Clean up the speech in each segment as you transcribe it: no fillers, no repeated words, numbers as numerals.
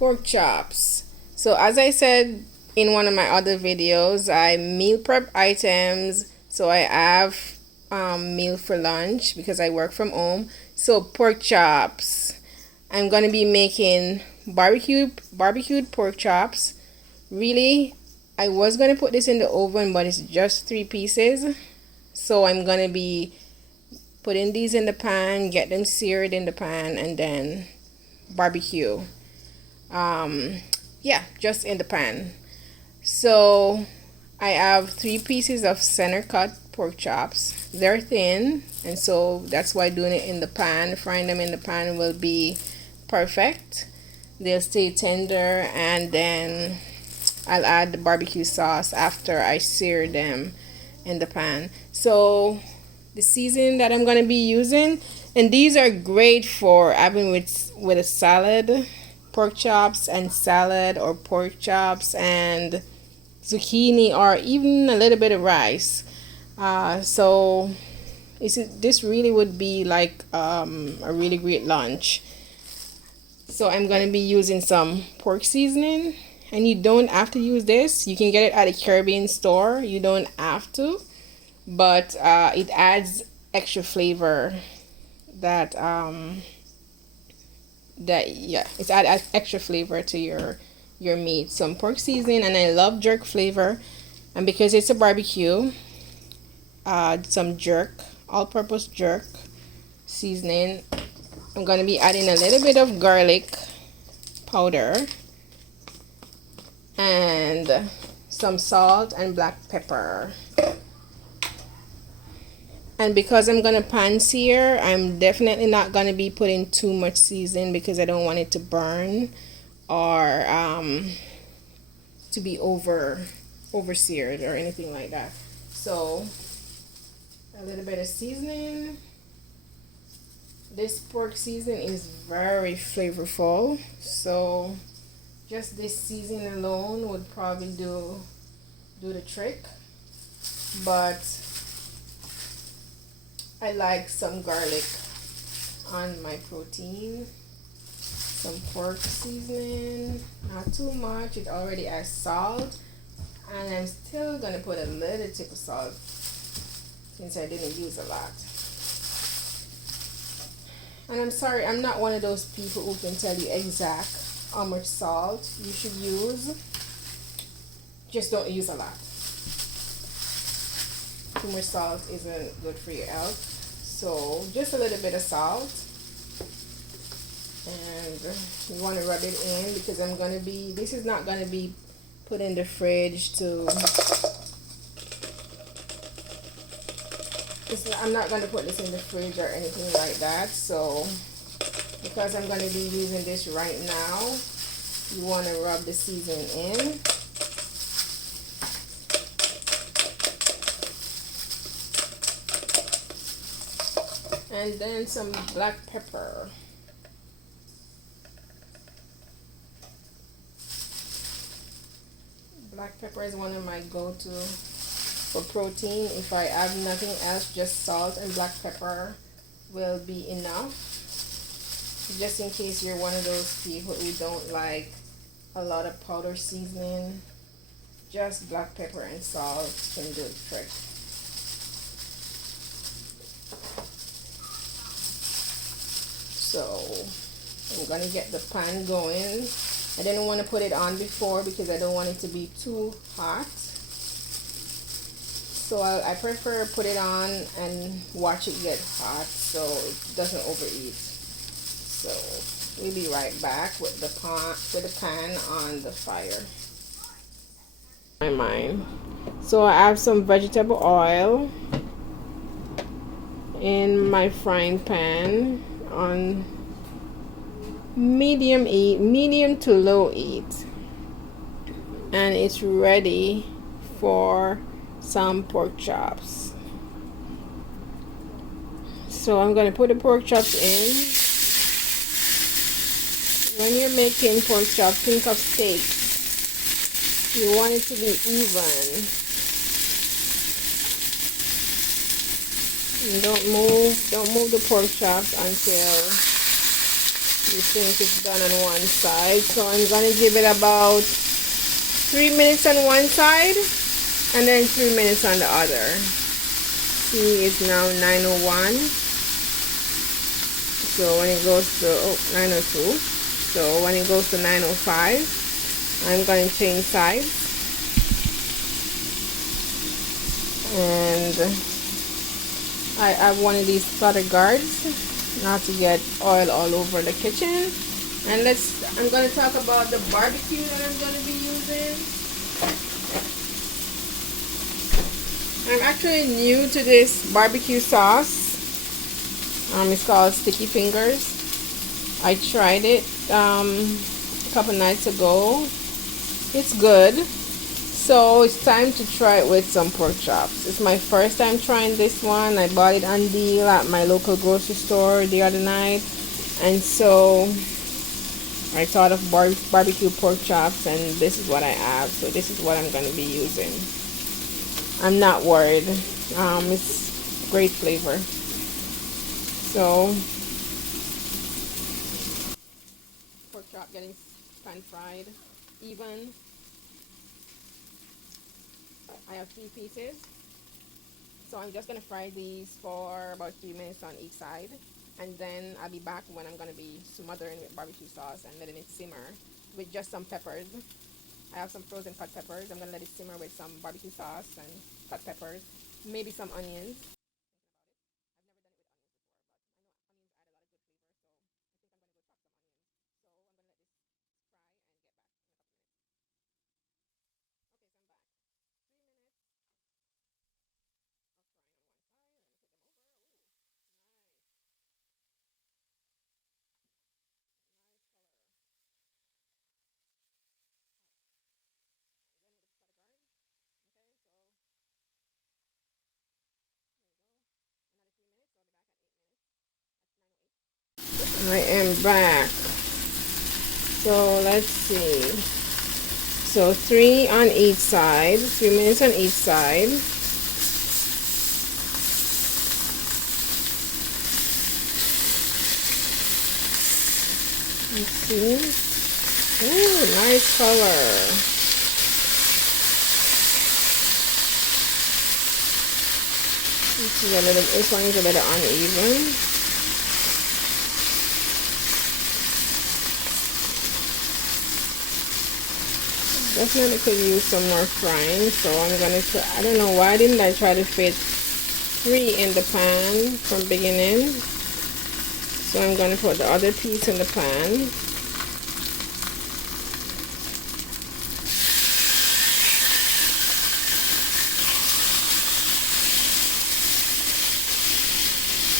pork chops. So as I said in one of my other videos, I meal prep items. So I have meal for lunch because I work from home. So pork chops. I'm gonna be making barbecued pork chops. Really, I was gonna put this in the oven, but it's just 3 pieces. So I'm gonna be putting these in the pan, get them seared in the pan, and then barbecue. Yeah, just in the pan. So I have 3 pieces of center cut pork chops. They're thin, and so that's why doing it in the pan, frying them in the pan will be perfect. They'll stay tender, and then I'll add the barbecue sauce after I sear them in the pan. So the seasoning that I'm gonna be using, and these are great for having with a salad, pork chops and salad, or pork chops and zucchini, or even a little bit of rice. So this really would be like a really great lunch. So I'm gonna be using some pork seasoning, and you don't have to use this. You can get it at a Caribbean store. You don't have to, but it adds extra flavor. That yeah, it's add extra flavor to your meat. Some pork seasoning, and I love jerk flavor, and because it's a barbecue, some jerk, all-purpose jerk seasoning. I'm gonna be adding a little bit of garlic powder and some salt and black pepper. And because I'm gonna pan sear, I'm definitely not gonna be putting too much seasoning because I don't want it to burn or to be over seared or anything like that. So a little bit of seasoning. This pork seasoning is very flavorful, so just this seasoning alone would probably do the trick. But I like some garlic on my protein. Some pork seasoning, not too much. It already has salt, and I'm still gonna put a little tip of salt since I didn't use a lot. And I'm sorry, I'm not one of those people who can tell you exact how much salt you should use. Just don't use a lot. Too much salt isn't good for your health. So just a little bit of salt. And you want to rub it in because this is not going to be put in the fridge to... I'm not going to put this in the fridge or anything like that. So because I'm going to be using this right now, you want to rub the seasoning in. And then some black pepper. Black pepper is one of my go-to for protein. If I add nothing else, just salt and black pepper will be enough. Just in case you're one of those people who don't like a lot of powder seasoning, just black pepper and salt can do the trick. So I'm gonna get the pan going. I didn't want to put it on before because I don't want it to be too hot. So I prefer put it on and watch it get hot so it doesn't overeat. So we'll be right back with the pan on the fire. My mind. So I have some vegetable oil in my frying pan on medium to low heat, and it's ready for some pork chops. So I'm going to put the pork chops in. When you're making pork chops, think of steak. You want it to be even. And don't move the pork chops until You think it's done on one side, so I'm gonna give it about 3 minutes on one side and then 3 minutes on the other. See, it's now 9:01. So when it goes to 9:02, so when it goes to 9:05, I'm going to change sides. And I have one of these sputter guards not to get oil all over the kitchen. And I'm going to talk about the barbecue that I'm going to be using. I'm actually new to this barbecue sauce. It's called Sticky Fingers. I tried it a couple nights ago. It's good. So it's time to try it with some pork chops. It's my first time trying this one. I bought it on deal at my local grocery store the other night. And so I thought of barbecue pork chops, and this is what I have. So this is what I'm going to be using. I'm not worried. It's great flavor. So pork chop getting pan fried even. I have 3 pieces. So I'm just gonna fry these for about 3 minutes on each side, and then I'll be back when I'm gonna be smothering with barbecue sauce and letting it simmer with just some peppers. I have some frozen cut peppers. I'm gonna let it simmer with some barbecue sauce and cut peppers, maybe some onions. I am back. So let's see. So 3 on each side, 3 minutes on each side. Let's see. Ooh, nice color. This one is a little uneven. Definitely could use some more frying, so I'm gonna try. I don't know why didn't I try to fit 3 in the pan from beginning. So I'm gonna put the other piece in the pan.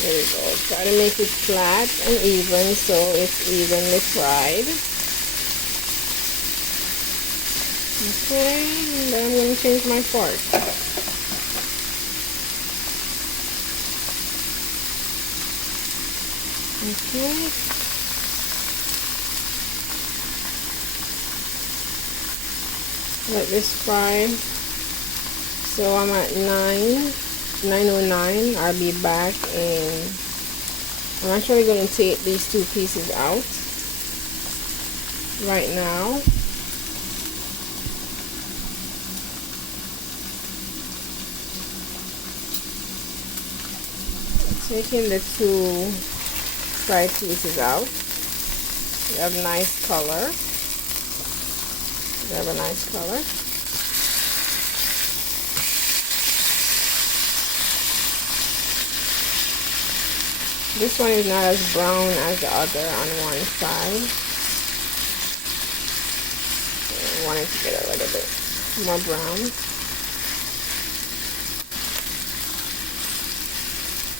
There we go. Try to make it flat and even so it's evenly fried. Okay, and then I'm going to change my fork. Okay. Let this fry. So I'm at 9:09. I'll be back in. I'm actually going to take these 2 pieces out right now. Taking the 2 fried pieces out. You have nice color. You have a nice color. This one is not as brown as the other on one side. I want it to get a little bit more brown.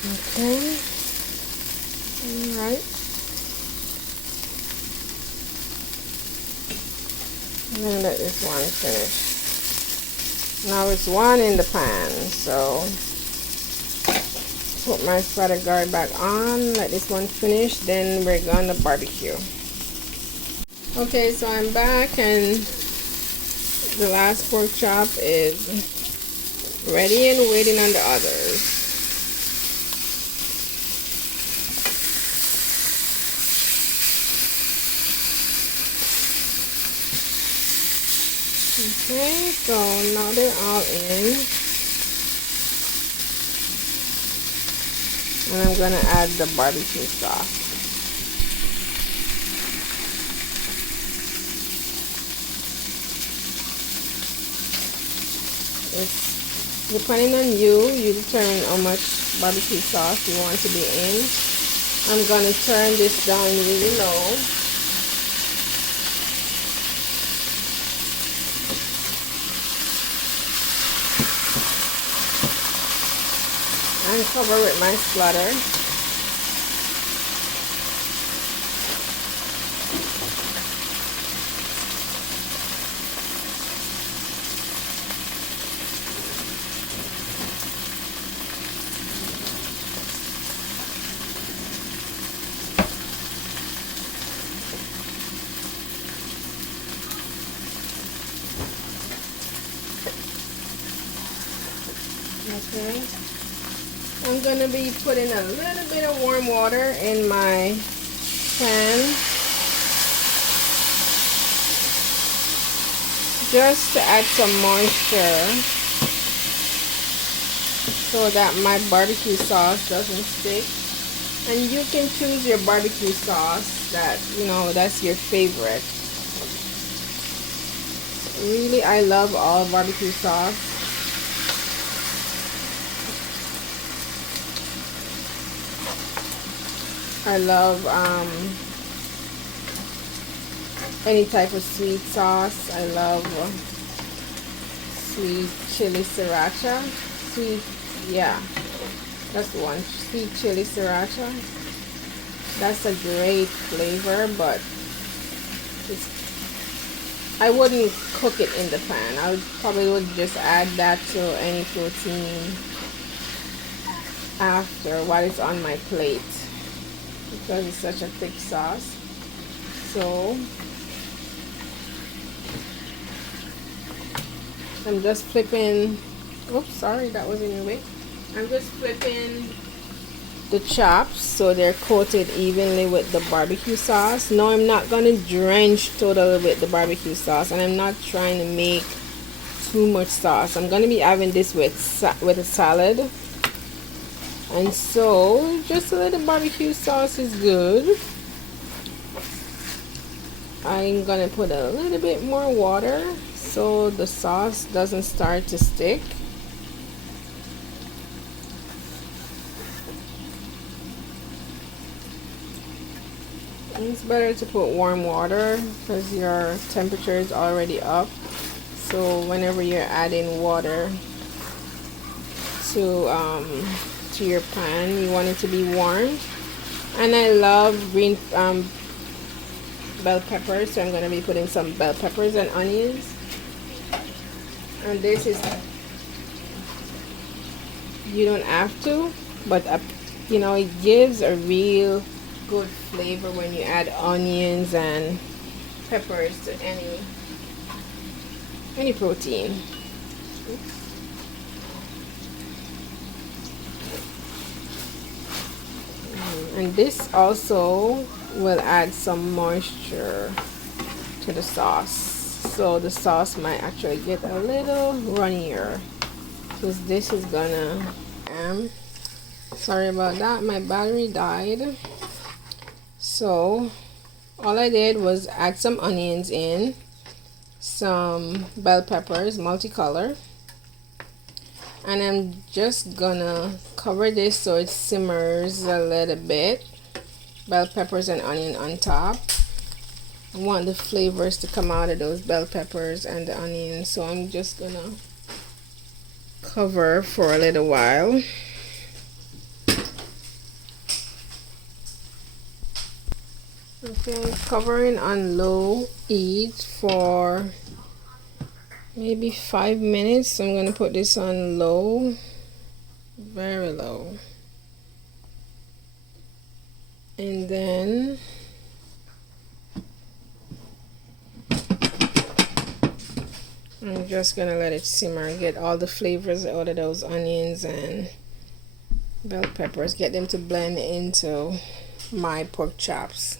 Okay. Alright. I'm gonna let this one finish. Now it's 1 in the pan, so put my sputter guard back on, let this one finish, then we're gonna barbecue. Okay, so I'm back and the last pork chop is ready and waiting on the others. Okay, so now they're all in. And I'm gonna add the barbecue sauce. It's depending on you, you determine how much barbecue sauce you want to be in. I'm gonna turn this down really low. And cover with my splatter. Okay. I'm going to be putting a little bit of warm water in my pan just to add some moisture so that my barbecue sauce doesn't stick. And you can choose your barbecue sauce that, you know, that's your favorite. Really, I love all barbecue sauce. I love any type of sweet sauce. I love sweet chili sriracha. Yeah, that's the one. Sweet chili sriracha. That's a great flavor, but I wouldn't cook it in the pan. I would just add that to any protein after while it's on my plate, because it's such a thick sauce. So I'm just flipping. Oops, sorry, that was in your way. I'm just flipping the chops so they're coated evenly with the barbecue sauce. No, I'm not gonna drench totally with the barbecue sauce, and I'm not trying to make too much sauce. I'm gonna be having this with a salad. And so just a little barbecue sauce is good. I'm gonna put a little bit more water so the sauce doesn't start to stick. It's better to put warm water because your temperature is already up. So whenever you're adding water to your pan, you want it to be warm. And I love green bell peppers, so I'm going to be putting some bell peppers and onions. And this is, you don't have to, but you know, it gives a real good flavor when you add onions and peppers to any protein. Oops. And this also will add some moisture to the sauce, so the sauce might actually get a little runnier, because this is gonna sorry about that, my battery died. So all I did was add some onions in, some bell peppers, multicolor, and I'm just gonna cover this so it simmers a little bit. Bell peppers and onion on top. I want the flavors to come out of those bell peppers and the onions, so I'm just gonna cover for a little while. Okay, covering on low heat for maybe 5 minutes. I'm gonna put this on low, very low, and then I'm just gonna let it simmer, get all the flavors out of those onions and bell peppers, get them to blend into my pork chops.